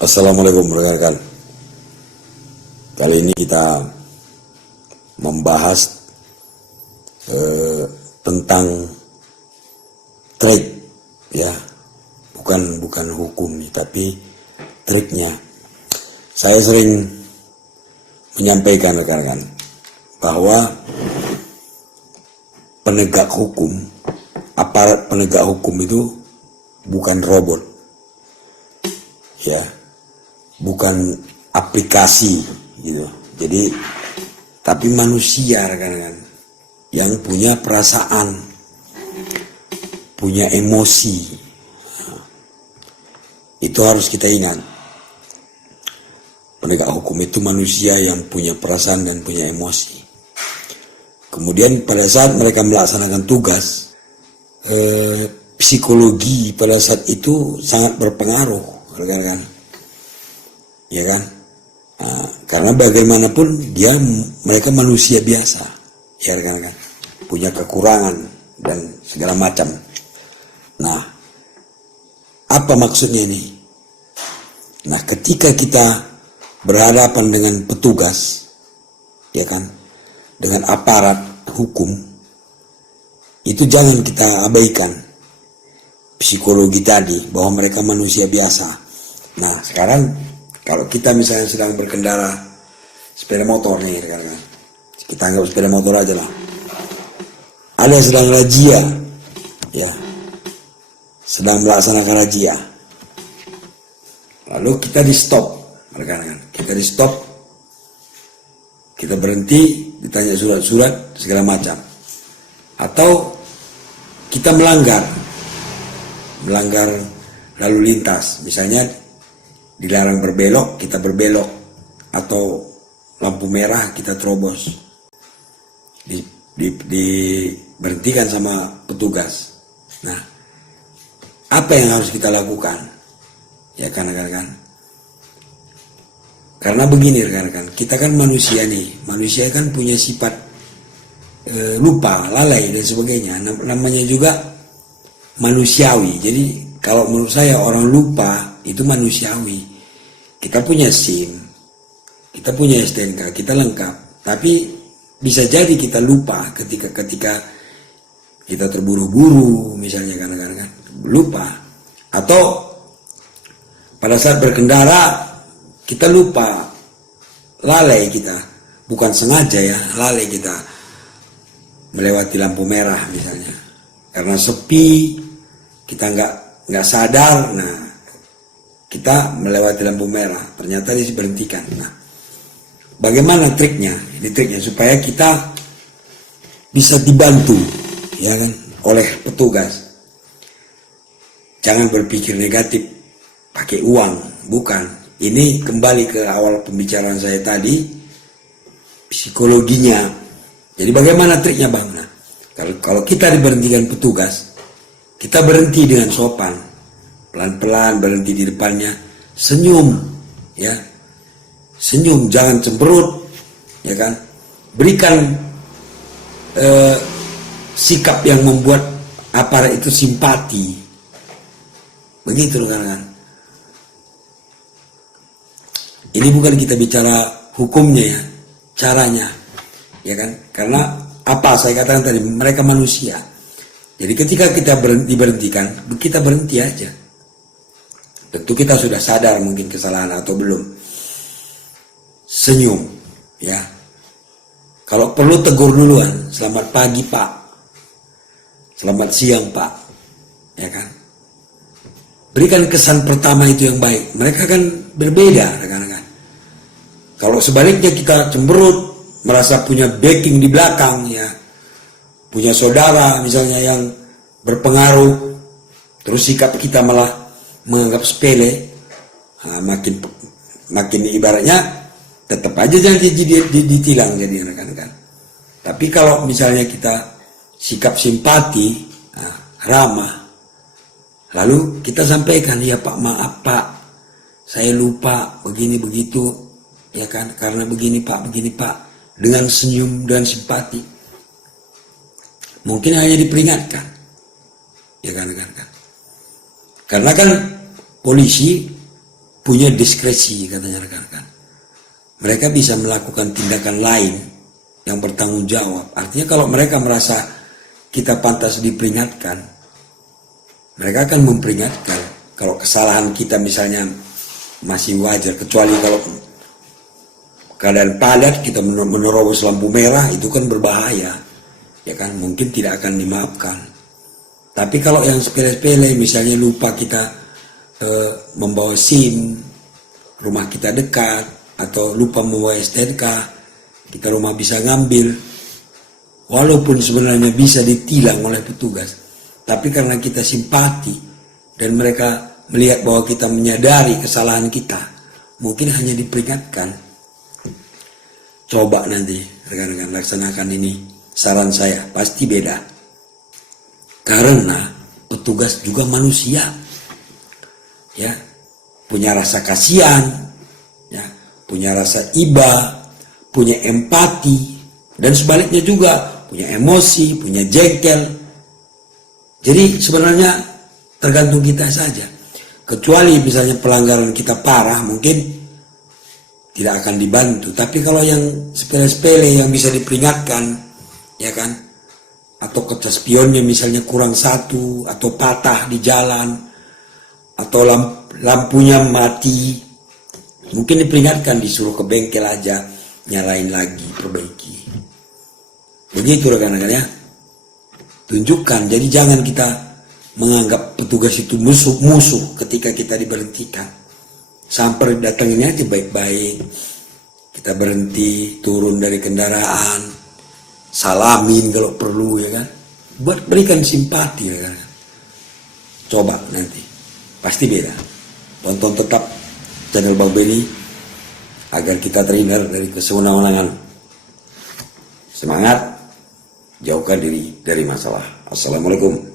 Assalamualaikum rekan-rekan. Kali ini kita membahas tentang trik, ya, bukan hukum, tapi triknya. Saya sering menyampaikan rekan-rekan bahwa penegak hukum, aparat penegak hukum itu bukan robot, ya, bukan aplikasi gitu. Jadi tapi manusia rekan-rekan yang punya perasaan, punya emosi. Itu harus kita ingat. Penegak hukum itu manusia yang punya perasaan dan punya emosi. Kemudian pada saat mereka melaksanakan tugas, psikologi pada saat itu sangat berpengaruh, rekan-rekan. Ya kan? Nah, karena bagaimanapun mereka manusia biasa, ya rekan-rekan, punya kekurangan dan segala macam. Nah, apa maksudnya ini? Nah, ketika kita berhadapan dengan petugas, ya kan, dengan aparat hukum, itu jangan kita abaikan psikologi tadi, bahwa mereka manusia biasa. Nah, sekarang kalau kita misalnya sedang berkendara sepeda motor nih rekan-rekan, kita anggap sepeda motor aja lah, ada yang sedang razia, ya, sedang melaksanakan razia, lalu kita di stop rekan-rekan, kita berhenti, ditanya surat-surat segala macam, atau kita melanggar lalu lintas, misalnya dilarang berbelok, kita berbelok, atau lampu merah kita terobos, diberhentikan sama petugas. Nah, apa yang harus kita lakukan? Ya kan rekan-rekan, karena begini rekan-rekan, kita kan manusia nih, manusia kan punya sifat lupa, lalai dan sebagainya, namanya juga manusiawi. Jadi kalau menurut saya orang lupa itu manusiawi. Kita punya SIM, kita punya STNK, kita lengkap, tapi bisa jadi kita lupa ketika kita terburu-buru misalnya, kan lupa, atau pada saat berkendara kita lupa, lalai kita, bukan sengaja ya, lalai kita melewati lampu merah misalnya, karena sepi, kita nggak sadar, nah kita melewati lampu merah, ternyata diberhentikan. Nah, bagaimana triknya? Ini triknya supaya kita bisa dibantu, ya kan, oleh petugas. Jangan berpikir negatif, pakai uang, bukan. Ini kembali ke awal pembicaraan saya tadi, psikologinya. Jadi bagaimana triknya bang? Nah, kalau kita diberhentikan petugas, kita berhenti dengan sopan, pelan-pelan berhenti di depannya, senyum, ya, senyum, jangan cemberut, ya kan, berikan sikap yang membuat aparat itu simpati, begitu kan. Ini bukan kita bicara hukumnya ya, caranya, ya kan, karena apa saya katakan tadi, mereka manusia. Jadi ketika kita diberhentikan, kita berhenti aja. Tentu kita sudah sadar mungkin kesalahan atau belum. Senyum, ya. Kalau perlu tegur duluan, selamat pagi Pak, selamat siang Pak, ya kan. Berikan kesan pertama itu yang baik. Mereka kan berbeda, rekan-rekan. Kalau sebaliknya kita cemberut, merasa punya backing di belakang, ya, punya saudara misalnya yang berpengaruh, terus sikap kita malah menganggap sepele, nah, makin ibaratnya tetap aja jangan ditilang jadi rekan-rekan. Tapi kalau misalnya kita sikap simpati, nah, ramah, lalu kita sampaikan, ya Pak, maaf Pak, saya lupa begini begitu, ya kan, karena begini Pak, dengan senyum dan simpati. Mungkin hanya diperingatkan, ya kan. Karena kan polisi punya diskresi katanya rekan-rekan. Mereka bisa melakukan tindakan lain yang bertanggung jawab. Artinya kalau mereka merasa kita pantas diperingatkan, mereka akan memperingatkan. Kalau kesalahan kita misalnya masih wajar, kecuali kalau keadaan padat kita menerobos lampu merah, itu kan berbahaya, ya kan, mungkin tidak akan dimaafkan. Tapi kalau yang sepele-sepele, misalnya lupa kita membawa SIM, rumah kita dekat, atau lupa membawa STNK, kita rumah bisa ngambil, walaupun sebenarnya bisa ditilang oleh petugas, tapi karena kita simpati dan mereka melihat bahwa kita menyadari kesalahan kita, mungkin hanya diperingatkan. Coba nanti rekan-rekan laksanakan ini, saran saya, pasti beda. Karena petugas juga manusia, ya, punya rasa kasihan, ya, punya rasa iba, punya empati, dan sebaliknya juga punya emosi, punya jengkel. Jadi sebenarnya tergantung kita saja. Kecuali misalnya pelanggaran kita parah, mungkin tidak akan dibantu. Tapi kalau yang sepele-sepele yang bisa diperingatkan, ya kan, atau kaca spionnya misalnya kurang satu, atau patah di jalan, atau lampunya mati, mungkin diperingatkan, disuruh ke bengkel aja, nyalain lagi, perbaiki. Begitu rekan-rekan ya. Tunjukkan, jadi jangan kita menganggap petugas itu musuh ketika kita diberhentikan. Sampai datangin aja baik-baik, kita berhenti, turun dari kendaraan, salamin kalau perlu, ya kan, berikan simpati, ya kan. Coba nanti pasti beda. Tonton tetap channel Bang Benny agar kita terhindar dari kesewenang-wenangan. Semangat, jauhkan diri dari masalah. Assalamualaikum.